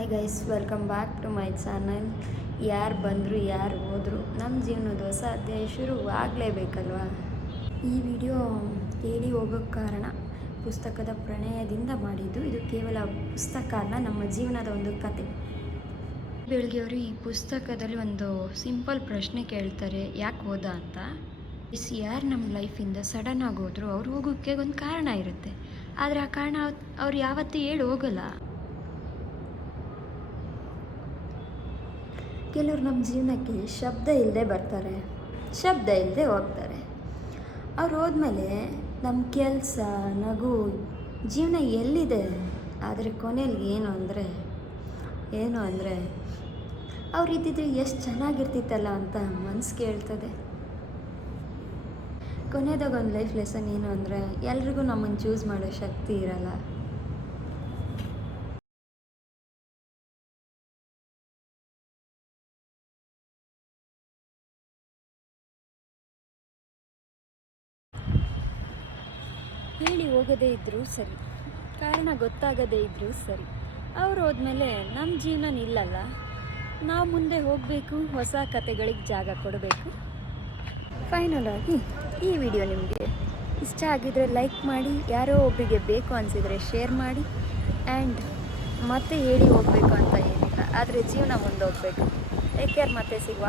Hi guys, welcome back to my channel. ಯಾರು ಬಂದರು ಯಾರು ಹೋದರು, ನಮ್ಮ ಜೀವನದ ಹೊಸ ಅಧ್ಯಾಯ ಶುರುವಾಗಲೇಬೇಕಲ್ವಾ. ಈ ವಿಡಿಯೋ ಹೇಳಿ ಹೋಗೋಕ್ಕೆ ಕಾರಣ ಪುಸ್ತಕದ ಪ್ರಣಯದಿಂದ ಮಾಡಿದ್ದು. ಇದು ಕೇವಲ ಪುಸ್ತಕ ಅಲ್ಲ, ನಮ್ಮ ಜೀವನದ ಒಂದು ಕತೆ. ಬೆಳಗ್ಗೆಯವರು ಈ ಪುಸ್ತಕದಲ್ಲಿ ಒಂದು ಸಿಂಪಲ್ ಪ್ರಶ್ನೆ ಕೇಳ್ತಾರೆ, ಯಾಕೆ ಹೋದ ಅಂತ. ಯಾರು ನಮ್ಮ ಲೈಫಿಂದ ಸಡನ್ ಆಗಿ ಹೋದ್ರು, ಅವ್ರು ಹೋಗೋಕ್ಕೆ ಒಂದು ಕಾರಣ ಇರುತ್ತೆ. ಆದರೆ ಆ ಕಾರಣ ಅವ್ರು ಯಾವತ್ತೂ ಹೇಳಿ ಹೋಗಲ್ಲ. ಕೆಲವರು ನಮ್ಮ ಜೀವನಕ್ಕೆ ಶಬ್ದ ಇಲ್ಲದೆ ಬರ್ತಾರೆ, ಶಬ್ದ ಇಲ್ಲದೆ ಹೋಗ್ತಾರೆ. ಅವ್ರು ಹೋದ್ಮೇಲೆ ನಮ್ಮ ಕೆಲಸ, ನಗು, ಜೀವನ ಎಲ್ಲಿದೆ. ಆದರೆ ಕೊನೆಯಲ್ಲಿ ಏನು ಅಂದರೆ ಅವ್ರು ಇದ್ದಿದ್ರೆ ಎಷ್ಟು ಚೆನ್ನಾಗಿರ್ತಿತ್ತಲ್ಲ ಅಂತ ಮನಸ್ಸು ಕೇಳ್ತದೆ. ಕೊನೆಯದಾಗ ಒಂದು ಲೈಫ್ ಲೆಸನ್ ಏನು ಅಂದರೆ, ಎಲ್ರಿಗೂ ನಮ್ಮನ್ನು ಚೂಸ್ ಮಾಡೋ ಶಕ್ತಿ ಇರಲ್ಲ. ಹೇಳಿ ಹೋಗದೇ ಇದ್ದರೂ ಸರಿ, ಕಾರಣ ಗೊತ್ತಾಗದೇ ಇದ್ದರೂ ಸರಿ, ಅವ್ರು ಹೋದ್ಮೇಲೆ ನಮ್ಮ ಜೀವನ ನಿಲ್ಲಲ್ಲ. ನಾವು ಮುಂದೆ ಹೋಗಬೇಕು, ಹೊಸ ಕತೆಗಳಿಗೆ ಜಾಗ ಕೊಡಬೇಕು. ಫೈನಲ್ ಆಗಿ ಈ ವಿಡಿಯೋ ನಿಮಗೆ ಇಷ್ಟ ಆಗಿದರೆ ಲೈಕ್ ಮಾಡಿ, ಯಾರೋ ಒಬ್ಬರಿಗೆ ಬೇಕು ಅನಿಸಿದರೆ ಶೇರ್ ಮಾಡಿ. ಆ್ಯಂಡ್ ಮತ್ತೆ ಹೇಳಿ ಹೋಗಬೇಕು ಅಂತ ಏನಿಲ್ಲ, ಆದರೆ ಜೀವನ ಮುಂದೆ ಹೋಗಬೇಕು. ಟೇಕ್ ಕೇರ್, ಮತ್ತೆ ಸಿಗುವ.